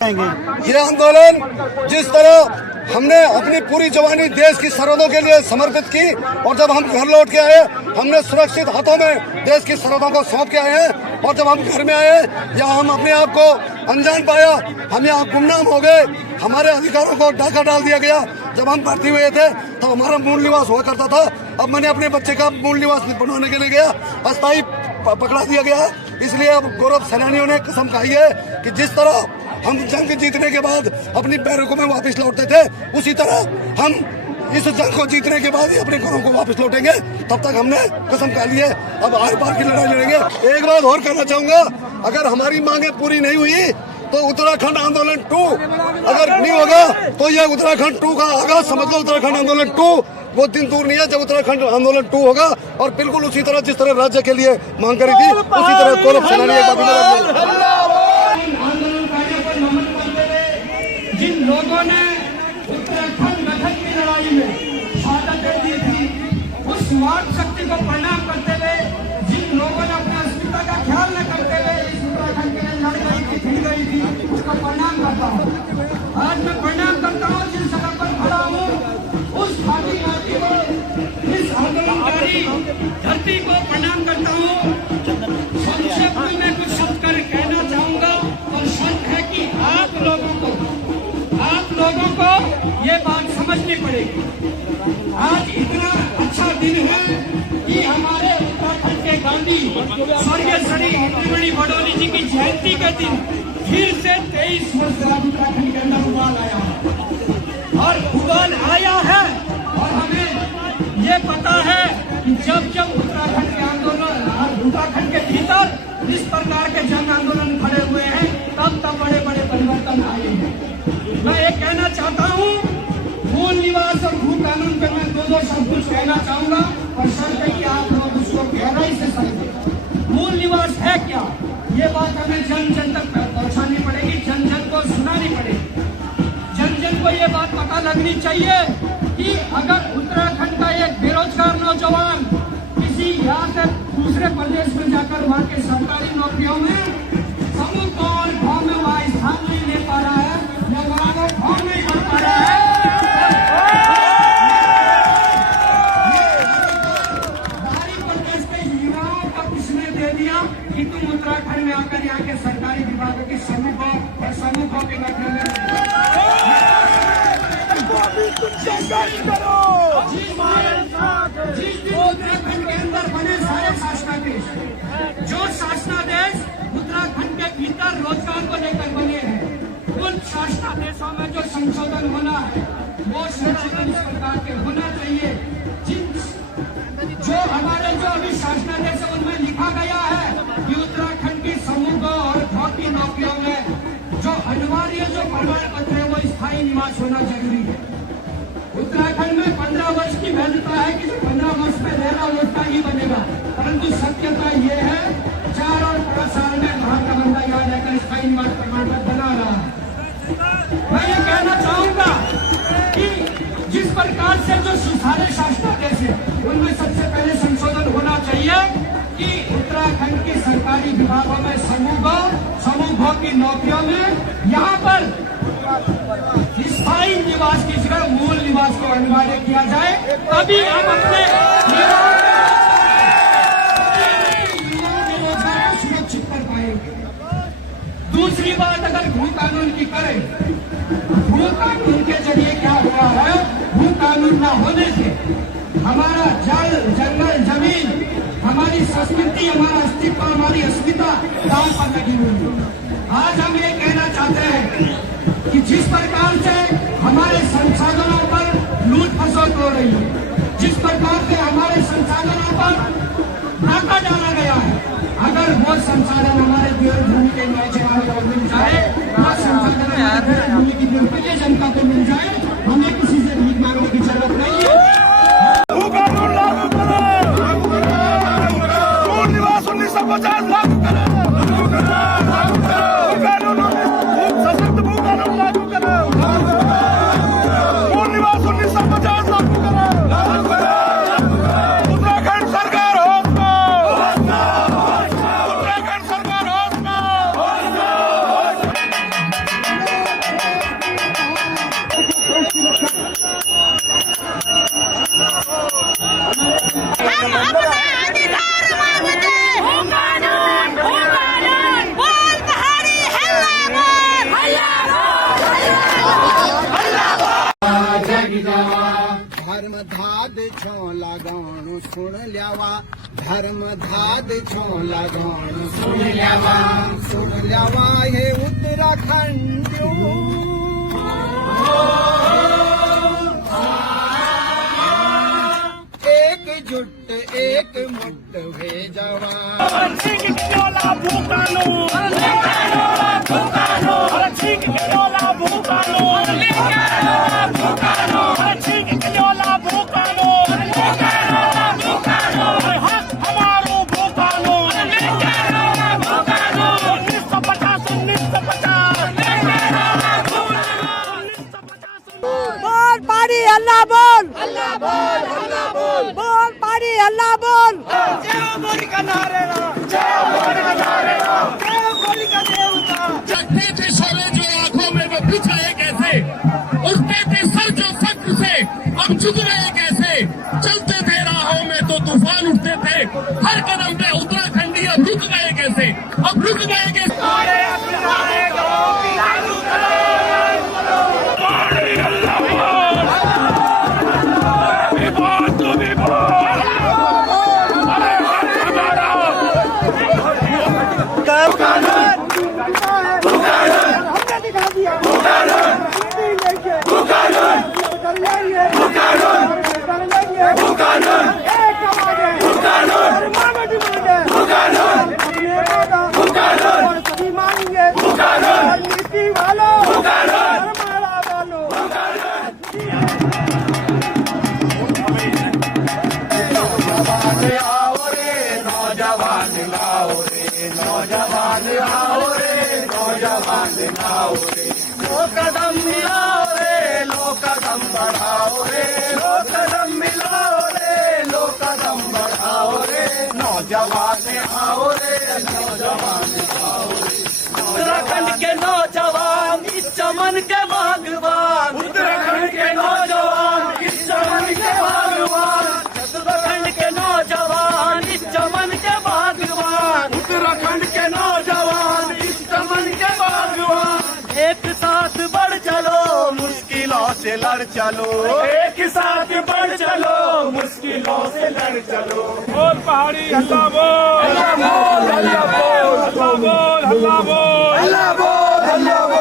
ये आंदोलन जिस तरह हमने अपनी पूरी जवानी देश की सरहदों के लिए समर्पित की और जब हम घर लौट के आए हमने सुरक्षित हाथों में देश की सरहदों को सौंप के आए हैं और जब हम घर में आए यहाँ हम अपने आप को अनजान पाया, हम यहाँ गुमनाम हो गए, हमारे अधिकारों को डाका डाल दिया गया। जब हम भर्ती हुए थे तो हमारा मूल निवास हुआ करता था, अब मैंने अपने बच्चे का मूल निवास बनवाने के लिए गया, अस्थायी पकड़ा दिया गया। इसलिए अब गौरव सेनानियों ने कसम खाई है कि जिस तरह हम जंग जीतने के बाद अपनी बैरकों में वापस लौटते थे, उसी तरह हम इस जंग को जीतने के बाद ही अपने घरों को वापस लौटेंगे। तब तक हमने कसम खा ली है, अब आर पार की लड़ाई लड़ेंगे। एक बात और कहना चाहूंगा, अगर हमारी मांगे पूरी नहीं हुई तो उत्तराखंड आंदोलन 2 अगर नहीं होगा तो यह उत्तराखंड 2 का आगाज समझ लो। उत्तराखंड आंदोलन 2 वो दिन दूर नहीं है जब उत्तराखंड आंदोलन 2 होगा और बिल्कुल उसी तरह जिस तरह राज्य के लिए मांग करी थी उसी तरह गौरव सेनानी जिन लोगों ने उत्तराखंड गठन की लड़ाई में शहादतें दी थी, उस महान शक्ति को प्रणाम करते हुए, जिन लोगों ने अपने अस्मिता का ख्याल न करते हुए इस उत्तराखंड के लिए लड़ गई थी, भिड़ गई थी, उसको प्रणाम करता हूँ। आज मैं प्रणाम करता हूँ जिन सड़क पर खड़ा हूँ, उस खादी माटी को, इस आंदोलनकारी धरती को प्रणाम करता हूँ। संक्षेप में मैं कुछ शब्द कर कहना चाहूंगा और शर्त है कि आप लोगों को ये बात समझनी पड़ेगी। आज इतना अच्छा दिन है कि हमारे उत्तराखंड के गांधी स्वर्गीय श्री इंद्रमणि बडोली जी की जयंती के दिन फिर से 23 वर्ष बाद उत्तराखंड के अंदर उबाल आया है और उबाल आया है। और हमें ये पता है कि जब जब उत्तराखंड के आंदोलन, उत्तराखंड के भीतर इस प्रकार के जन आंदोलन खड़े हुए हैं, तब बड़े बड़े परिवर्तन आए हैं। मैं ये कहना चाहता हूँ, मूल निवास और भू कानून पे मैं दो शब्द कुछ कहना चाहूंगा और शर्त है कि आप लोग उसको गहराई से समझें। मूल निवास है क्या, ये बात हमें जन जन तक पहुंचानी पड़ेगी, जन जन को सुनानी पड़ेगी। जन जन को ये बात पता लगनी चाहिए कि अगर उत्तराखंड का एक बेरोजगार नौजवान किसी यहाँ से दूसरे प्रदेश में जाकर वहाँ के सरकारी नौकरियों में समूह और गाँव में वहाँ स्थान नहीं ले पा रहा है या बराबर भाव नहीं कर पा रहा है, बाहरी प्रदेश के युवाओं को किसने दे दिया कि तुम उत्तराखंड में आकर यहाँ के सरकारी विभागों के समूहों और समूहों के नौकरियों में जिस दिन उत्तराखंड के अंदर बने सारे शासनादेश, जो शासनादेश उत्तराखंड के भीतर रोजगार को लेकर बने हैं, उन शासनादेशों में जो संशोधन होना है वो संशोधन इस प्रकार के होना चाहिए। जो हमारे जो अभी शासनादेश है उनमें लिखा गया है कि उत्तराखंड की समूह और भाग की नौकरियों में जो अनिवार्य जो प्रमाण पत्र है वो स्थायी निवास होना जरूरी है। उत्तराखंड में 15 वर्ष की वैधता है कि 15 वर्ष में रहना उसका ही बनेगा, परंतु सत्यता ये है 4 और 5 साल में वहां का बंदा यहाँ जाकर स्थायी निवास प्रमाण पत्र बना रहा है। मैं ये कहना चाहूंगा कि जिस प्रकार से जो सारे शासनादेश है उनमें सबसे पहले संशोधन होना चाहिए कि उत्तराखंड के सरकारी विभागों में समूहों की नौकरियों में यहाँ पर स्थायी निवास की जगह मूल निवास को अनिवार्य किया जाए, तभी हम अपने युवाओं के रोजगार को सुरक्षित कर पाएंगे। दूसरी बात अगर भू कानून की करें, भू कानून के जरिए क्या हुआ है, भू कानून न होने से हमारा जल, जंगल, जमीन, हमारी संस्कृति, हमारा अस्तित्व, हमारी अस्मिता दांव पर लगी हुई है। आज हम ये कहना चाहते हैं कि जिस प्रकार से हमारे संसाधनों पर लूट खसोट हो रही है, जिस प्रकार से हमारे संसाधनों पर डाका डाला गया है, अगर वो संसाधन हमारे देवभूमि के नीचे वाले को मिल जाए, वो संसाधन हमारे देवभूमि की निर्दलीय जनता को मिल जाए, हमें किसी से भीख मांगने की जरूरत नहीं है। कानून लागू करो, मूल निवास 1950 लागू करो, सशक्त भू कानून लागू करो, मूल निवास 1950 लागू करो, उत्तराखंड सरकार होश में, उत्तराखंड सरकार होश में। धर्म धाद छो लगाणु सुन ल्यावा धर्म धाद छो लगाणु सुन ल्यावा हे उत्तराखंड एकजुट एक मुट्ठ वे जवान बोल पारी अल्लाह बोल बोल पारी अल्लाह बोल जगते थे शोले जो आंखों में वो बिछाए कैसे, उठते थे सर जो फक्र से अब झुक रहे कैसे, चलते थे राहों में तो तूफान उठते थे, हर कदम पे उत्तराखंडी अब रुक गए कैसे, अब रुक गए कैसे। लो कदम मिलाओ रे, लो कदम बढ़ाओ रे, लो कदम मिलाओ रे, लो कदम बढ़ाओ रे, नौजवान आओ रे, नौजवान आओ रे। उत्तराखंड के नौजवान इस चमन के बागवान, उत्तराखंड के नौजवान इस चमन के बागवान, उत्तराखंड के नौजवान इस चमन के बागवान, उत्तराखंड के नौजवान इस चमन के बागवान। एक साथ बढ़ चलो, मुश्किलों से लड़ चलो, एक साथ बढ़ चलो, मुश्किलों से लड़ चलो। बोल पहाड़ी हल्ला बोल, हल्ला बोल, हल्ला बोल, हल्ला बोल, हल्ला बोल, हल्ला बोल, हल्ला बोल।